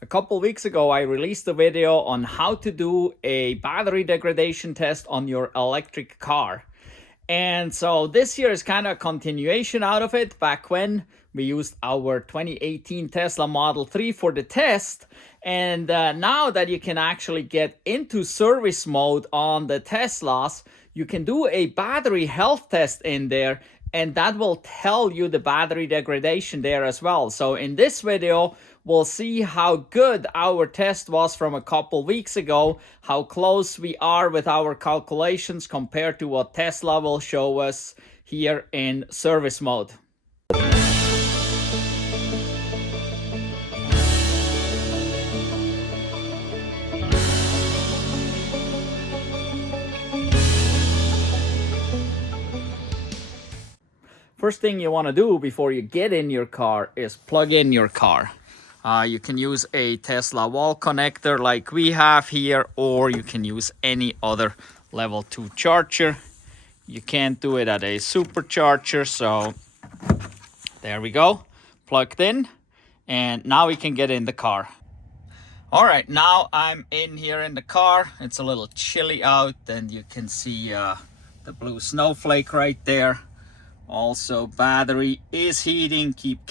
A couple weeks ago, I released a video on how to do a battery degradation test on your electric car. And so this year is kind of a continuation out of it. Back when we used our 2018 Tesla Model 3 for the test. And now that you can actually get into service mode on the Teslas, you can do a battery health test in there, and that will tell you the battery degradation there as well. So in this video, we'll see how good our test was from a couple weeks ago, how close we are with our calculations compared to what Tesla will show us here in service mode. First thing you want to do before you get in your car is plug in your car. You can use a Tesla wall connector like we have here, or you can use any other level 2 charger. You can't do it at a supercharger, so there we go, plugged in, and now we can get in the car. All right, now I'm in here in the car. It's a little chilly out, and you can see the blue snowflake right there. Also, battery is heating, keep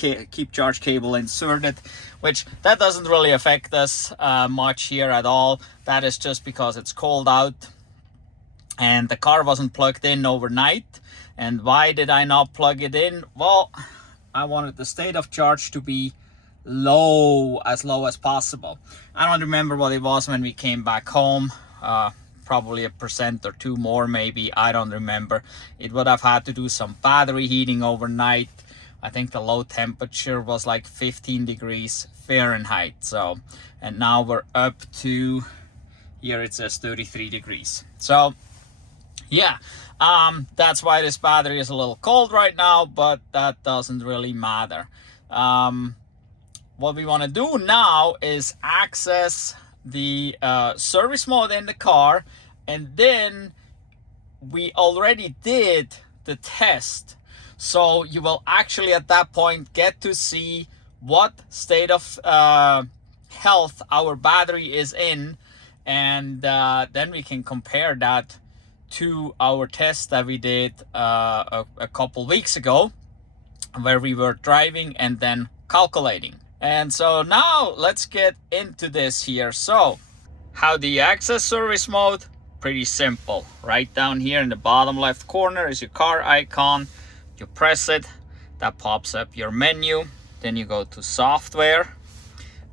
charge cable inserted, which that doesn't really affect us much here at all. That is just because it's cold out and the car wasn't plugged in overnight. And why did I not plug it in? Well, I wanted the state of charge to be low as possible. I don't remember what it was when we came back home. Probably 1% or 2% more, maybe. I don't remember. It would have had to do some battery heating overnight. I think the low temperature was like 15 degrees Fahrenheit. So, and now we're up to, here it says 33 degrees. So, yeah, that's why this battery is a little cold right now, but that doesn't really matter. What we want to do now is access the service mode in the car, and then we already did the test, so you will actually at that point get to see what state of health our battery is in, and then we can compare that to our test that we did a couple weeks ago, where we were driving and then calculating. And so now let's get into this here. So how do you access service mode? Pretty simple. Right down here in the bottom left corner is your car icon. You press it, that pops up your menu. Then you go to software.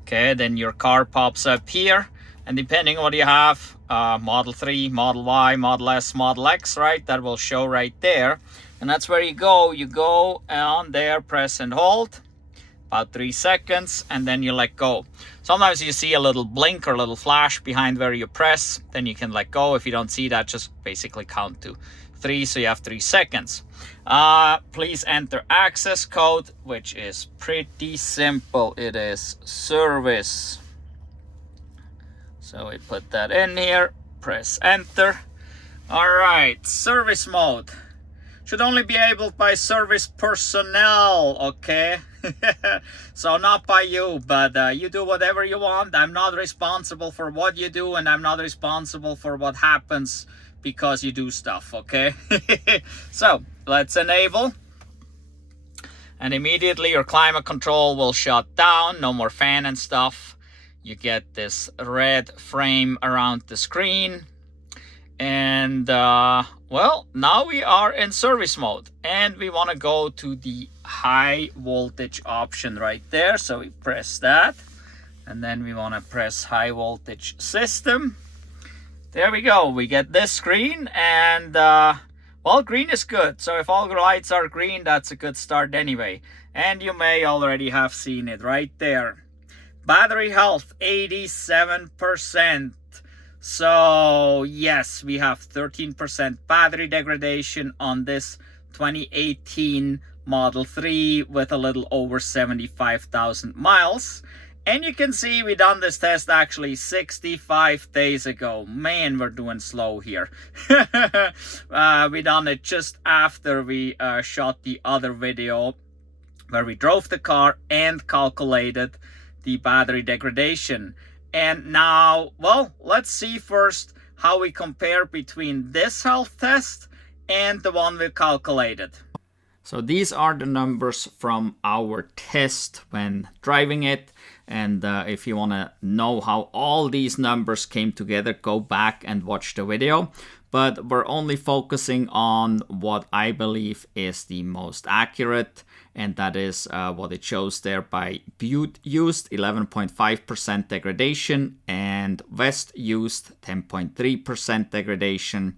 Okay, then your car pops up here. And depending on what you have, Model 3, Model Y, Model S, Model X, right? That will show right there. And that's where you go. You go on there, press and hold. About 3 seconds, and then you let go. Sometimes you see a little blink or a little flash behind where you press, then you can let go. If you don't see that, just basically count to 3, so you have 3 seconds. Please enter access code, which is pretty simple. It is service. So we put that in here, press enter. All right, service mode should only be enabled by service personnel, okay? So not by you, but you do whatever you want. I'm not responsible for what you do, and I'm not responsible for what happens because you do stuff, okay? So let's enable, and immediately your climate control will shut down. No more fan and stuff. You get this red frame around the screen. And well, now we are in service mode, and we want to go to the high voltage option right there. So we press that, and then we want to press high voltage system. There we go. We get this screen, and well, green is good. So if all the lights are green, that's a good start anyway. And you may already have seen it right there. Battery health 87%. So yes, we have 13% battery degradation on this 2018 Model 3 with a little over 75,000 miles. And you can see we done this test actually 65 days ago. Man, we're doing slow here. We done it just after we shot the other video where we drove the car and calculated the battery degradation. And now, well, let's see first how we compare between this health test and the one we calculated. So these are the numbers from our test when driving it. And if you want to know how all these numbers came together, go back and watch the video. But we're only focusing on what I believe is the most accurate, and that is what it shows there by Butte used 11.5% degradation and West used 10.3% degradation.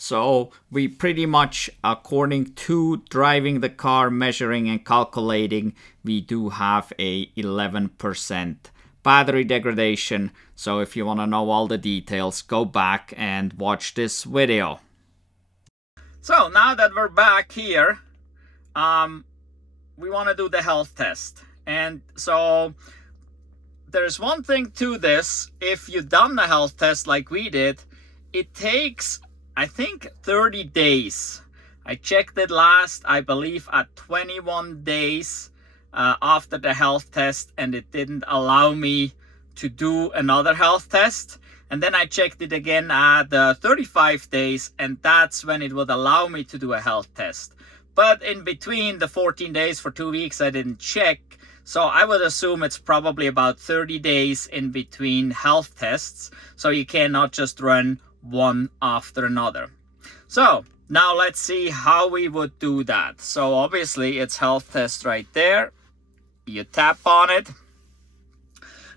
So we pretty much, according to driving the car, measuring and calculating, we do have a 11% battery degradation. So if you want to know all the details, go back and watch this video. So now that we're back here, we want to do the health test. And so there's one thing to this. If you've done the health test like we did, it takes, I think, 30 days. I checked it last, I believe, at 21 days after the health test, and it didn't allow me to do another health test. And then I checked it again at 35 days, and that's when it would allow me to do a health test. But in between the 14 days for 2 weeks, I didn't check. So I would assume it's probably about 30 days in between health tests. So you cannot just run one after another. So now let's see how we would do that. So obviously it's health test right there. You tap on it.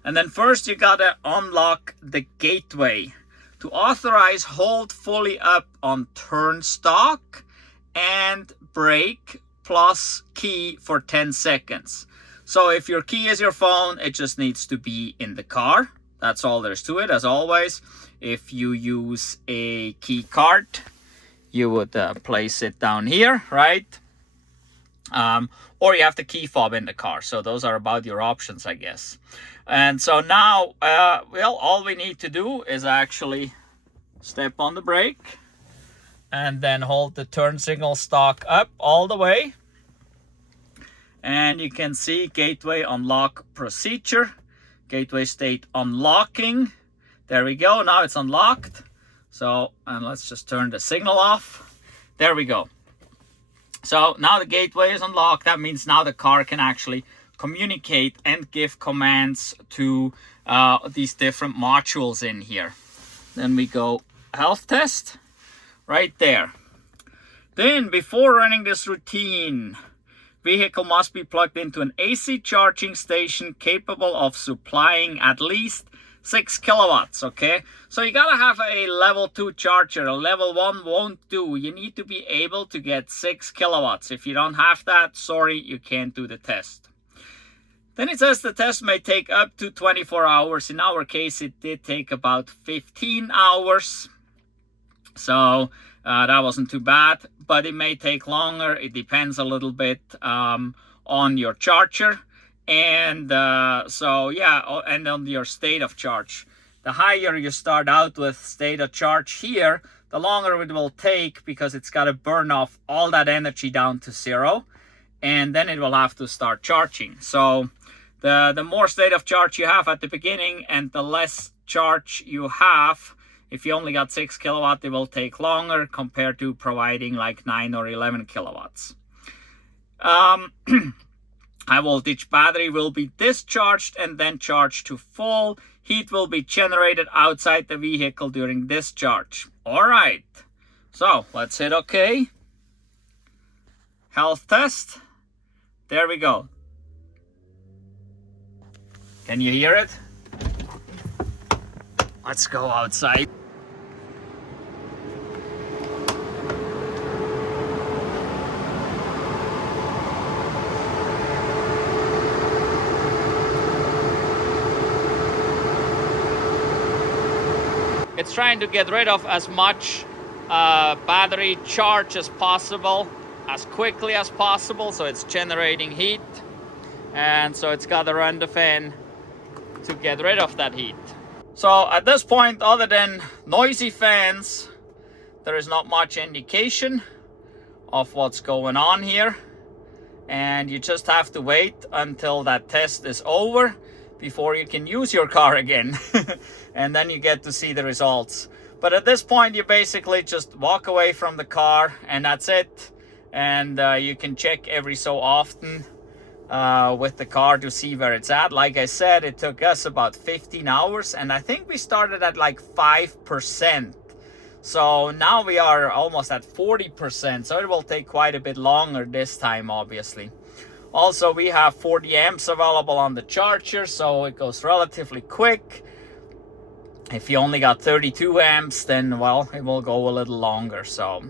And then first you gotta unlock the gateway. To authorize, hold fully up on turn stock and brake plus key for 10 seconds. So if your key is your phone, it just needs to be in the car. That's all there's to it, as always. If you use a key card, you would place it down here, right? Or you have the key fob in the car. So those are about your options, I guess. And so now, well, all we need to do is actually step on the brake and then hold the turn signal stalk up all the way. And you can see gateway unlock procedure, gateway state unlocking. There we go, now it's unlocked. So, and let's just turn the signal off. There we go. So now the gateway is unlocked. That means now the car can actually communicate and give commands to these different modules in here. Then we go health test right there. Then before running this routine, vehicle must be plugged into an AC charging station capable of supplying at least 6 kilowatts, okay? So you gotta have a level 2 charger. A level 1 won't do. You need to be able to get 6 kilowatts. If you don't have that, sorry, you can't do the test. Then it says the test may take up to 24 hours. In our case, it did take about 15 hours. So that wasn't too bad, but it may take longer. It depends a little bit on your charger. And so yeah, and on your state of charge. The higher you start out with state of charge here, the longer it will take, because it's got to burn off all that energy down to 0, and then it will have to start charging. So the more state of charge you have at the beginning and the less charge you have, if you only got 6 kilowatt, it will take longer compared to providing like 9 or 11 kilowatts. High voltage battery will be discharged and then charged to full. Heat will be generated outside the vehicle during discharge. All right, so let's hit OK. Health test. There we go. Can you hear it? Let's go outside. It's trying to get rid of as much battery charge as possible, as quickly as possible, so it's generating heat, and so it's got to run the fan to get rid of that heat. So at this point, other than noisy fans, there is not much indication of what's going on here, and you just have to wait until that test is over. before you can use your car again. And then you get to see the results. But at this point, you basically just walk away from the car and that's it. And you can check every so often with the car to see where it's at. Like I said, it took us about 15 hours and I think we started at like 5%. So now we are almost at 40%. So it will take quite a bit longer this time, obviously. Also, we have 40 amps available on the charger, so it goes relatively quick. If you only got 32 amps, then, well, it will go a little longer. So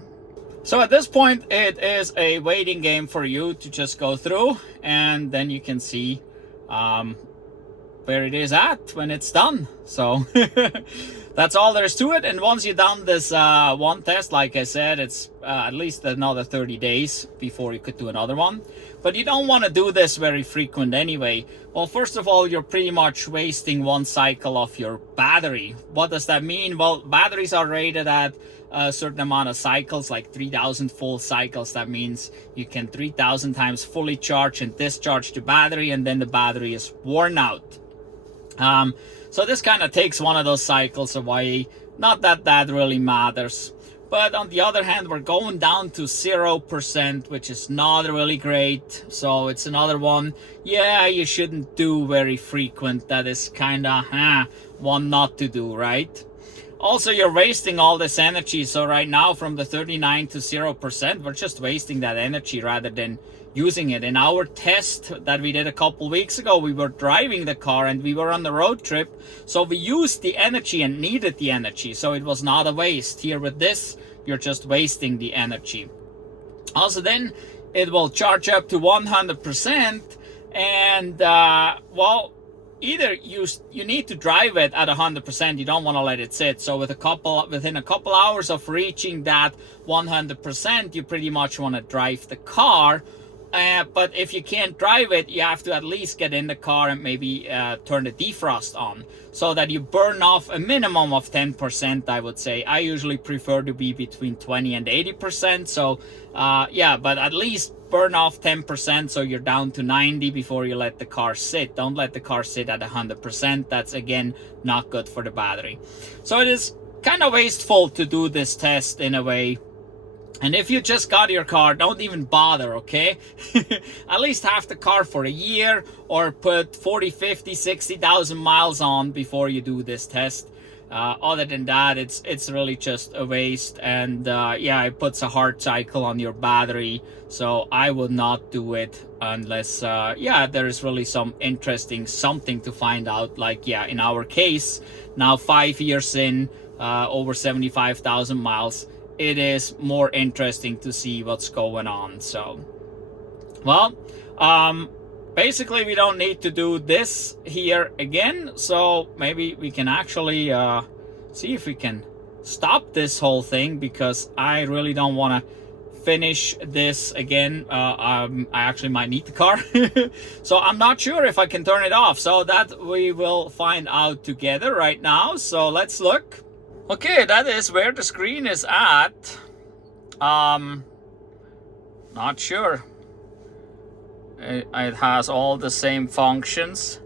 at this point, it is a waiting game for you to just go through, and then you can see where it is at when it's done. So that's all there is to it. And once you're done this one test, like I said, it's at least another 30 days before you could do another one. But you don't want to do this very frequent anyway. Well, first of all, you're pretty much wasting one cycle of your battery. What does that mean? Well, batteries are rated at a certain amount of cycles, like 3,000 full cycles. That means you can 3,000 times fully charge and discharge the battery, and then the battery is worn out. So this kind of takes one of those cycles away. Not that that really matters. But on the other hand, we're going down to 0%, which is not really great. So it's another one, yeah, you shouldn't do very frequent. That is kind of one not to do, right? Also, you're wasting all this energy. So right now, from the 39 to 0%, we're just wasting that energy rather than using it. In our test that we did a couple weeks ago, we were driving the car and we were on the road trip, so we used the energy and needed the energy, so it was not a waste. Here with this, you're just wasting the energy. Also, then it will charge up to 100%, and well, either you need to drive it at 100%. You don't want to let it sit. So within a couple hours of reaching that 100%, you pretty much want to drive the car. But if you can't drive it, you have to at least get in the car and maybe turn the defrost on so that you burn off a minimum of 10%, I would say. I usually prefer to be between 20 and 80%. So yeah, but at least burn off 10% so you're down to 90 before you let the car sit. Don't let the car sit at 100%. That's, again, not good for the battery. So it is kind of wasteful to do this test in a way. And if you just got your car, don't even bother, okay? At least have the car for a year or put 40, 50, 60,000 miles on before you do this test. Other than that, it's really just a waste. And yeah, it puts a hard cycle on your battery. So I would not do it unless, yeah, there is really some interesting something to find out. Like, yeah, in our case, now 5 years in, over 75,000 miles, it is more interesting to see what's going on. So, well, basically we don't need to do this here again. So maybe we can actually see if we can stop this whole thing, because I really don't want to finish this again. I actually might need the car. So I'm not sure if I can turn it off. So that we will find out together right now. So let's look. Okay, that is where the screen is at. Not sure. It has all the same functions.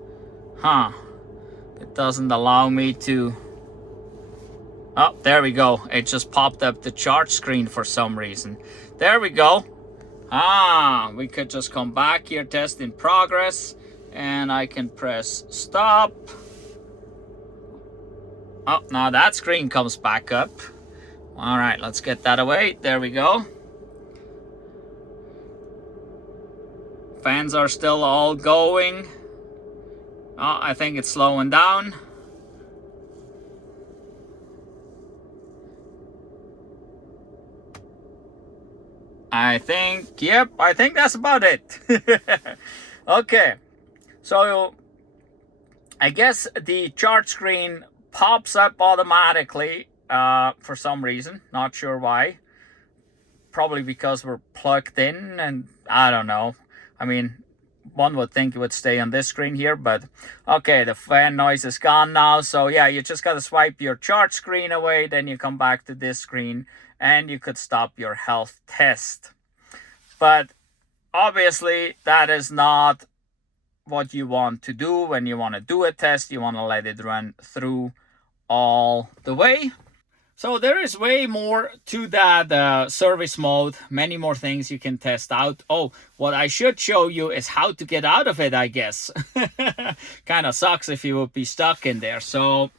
It doesn't allow me to... Oh, there we go. It just popped up the charge screen for some reason. There we go. We could just come back here, test in progress, and I can press stop. Oh, now that screen comes back up. All right, let's get that away. There we go. Fans are still all going. Oh, I think it's slowing down. I think, yep, I think that's about it. Okay, so I guess the charge screen pops up automatically for some reason. Not sure why. Probably because we're plugged in, and I don't know. I mean, one would think it would stay on this screen here, but okay, the fan noise is gone now. So yeah, you just got to swipe your charge screen away, then you come back to this screen and you could stop your health test. But obviously that is not what you want to do. When you want to do a test, you want to let it run through all the way. So there is way more to that service mode, many more things you can test out. Oh, what I should show you is how to get out of it, I guess. Kind of sucks if you would be stuck in there. So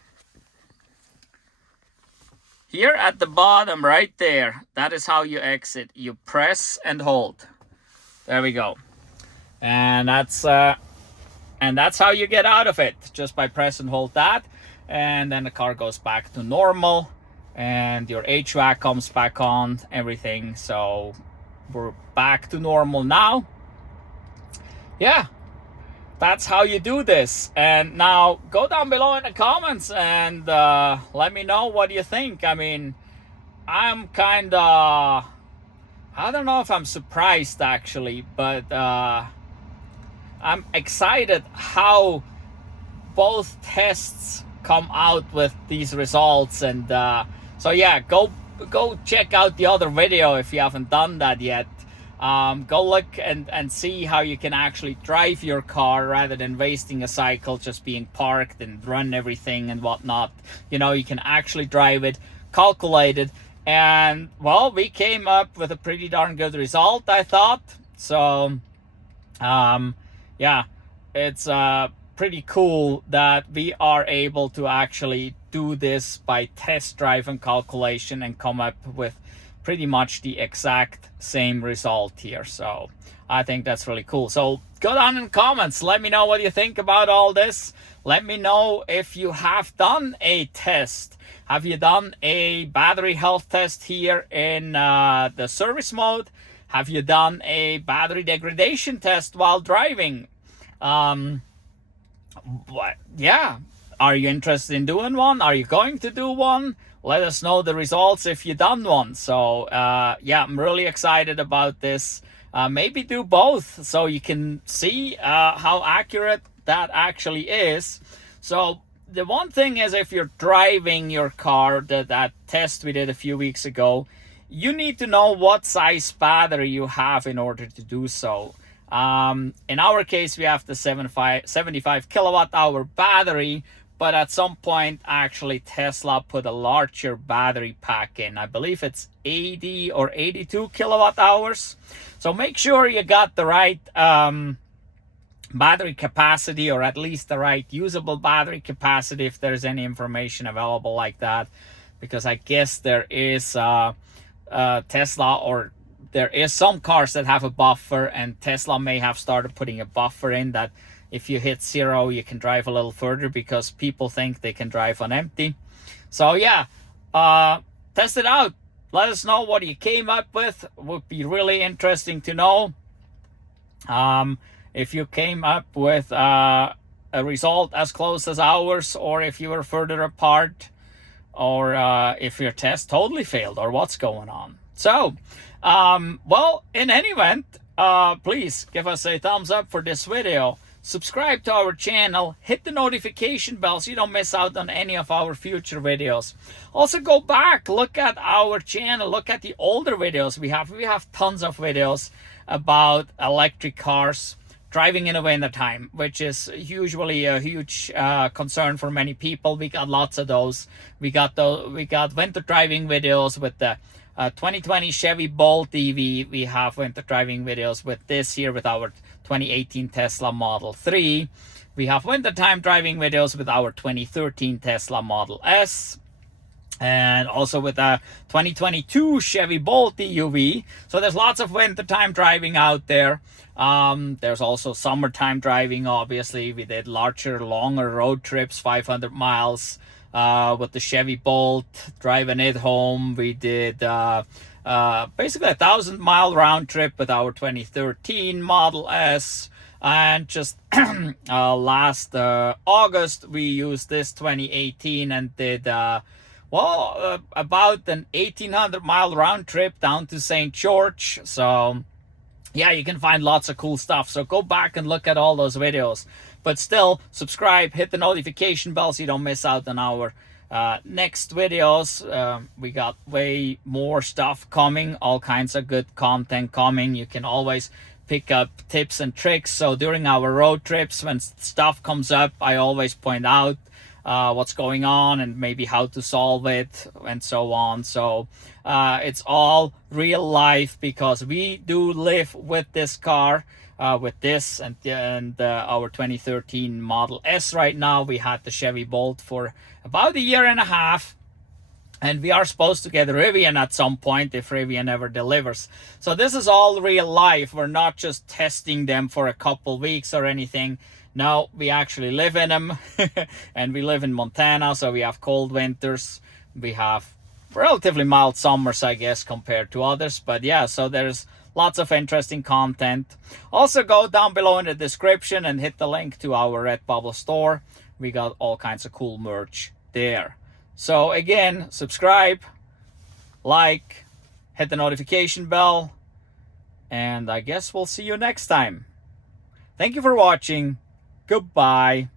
here at the bottom right there, that is how you exit. You press and hold. There we go. And that's how you get out of it, just by press and hold that. And then the car goes back to normal. And your HVAC comes back on, everything. So we're back to normal now. Yeah, that's how you do this. And now go down below in the comments and let me know what you think. I mean, I'm kind of, I don't know if I'm surprised actually, but I'm excited how both tests come out with these results. And so yeah, go check out the other video if you haven't done that yet. Go look and see how you can actually drive your car rather than wasting a cycle just being parked and run everything and whatnot. You know, you can actually drive it, calculate it, and well, we came up with a pretty darn good result, I thought. So yeah, it's pretty cool that we are able to actually do this by test drive and calculation and come up with pretty much the exact same result here. So I think that's really cool. So go down in the comments, let me know what you think about all this. Let me know if you have done a test. Have you done a battery health test here in the service mode? Have you done a battery degradation test while driving? Yeah, are you interested in doing one? Are you going to do one? Let us know the results if you've done one. So yeah, I'm really excited about this. Maybe do both so you can see how accurate that actually is. So the one thing is, if you're driving your car, that test we did a few weeks ago, you need to know what size battery you have in order to do so. In our case, we have the 75 kilowatt hour battery, but at some point actually Tesla put a larger battery pack in. I believe it's 80 or 82 kilowatt hours. So make sure you got the right battery capacity, or at least the right usable battery capacity, if there's any information available like that, because I guess there is Tesla, or there is some cars that have a buffer, and Tesla may have started putting a buffer in that if you hit 0 you can drive a little further, because people think they can drive on empty. So yeah, test it out. Let us know what you came up with. It would be really interesting to know if you came up with a result as close as ours, or if you were further apart, or if your test totally failed, or what's going on. So well, in any event, please give us a thumbs up for this video. Subscribe to our channel, hit the notification bell so you don't miss out on any of our future videos. Also, go back, look at our channel, look at the older videos we have. We have tons of videos about electric cars, driving in the wintertime, which is usually a huge concern for many people. We got lots of those. We got winter driving videos with the 2020 Chevy Bolt EV. We have winter driving videos with this here, with our 2018 Tesla Model 3. We have wintertime driving videos with our 2013 Tesla Model S, and also with a 2022 Chevy Bolt EUV. So there's lots of wintertime driving out there. There's also summertime driving, obviously. We did larger, longer road trips, 500 miles with the Chevy Bolt, driving it home. We did basically a 1,000-mile round trip with our 2013 Model S. And just last August, we used this 2018 and did about an 1,800-mile round trip down to St. George. So yeah, you can find lots of cool stuff. So go back and look at all those videos. But still, subscribe, hit the notification bell so you don't miss out on our next videos. We got way more stuff coming, all kinds of good content coming. You can always pick up tips and tricks. So during our road trips, when stuff comes up, I always point out what's going on and maybe how to solve it and so on. So it's all real life, because we do live with this car, with this and our 2013 Model S right now. We had the Chevy Bolt for about a year and a half. And we are supposed to get Rivian at some point if Rivian ever delivers. So this is all real life. We're not just testing them for a couple weeks or anything. No, we actually live in them. And we live in Montana, so we have cold winters. We have relatively mild summers, I guess, compared to others. But yeah, so there's lots of interesting content. Also, go down below in the description and hit the link to our Redbubble store. We got all kinds of cool merch there. So again, subscribe, like, hit the notification bell, and I guess we'll see you next time. Thank you for watching. Goodbye.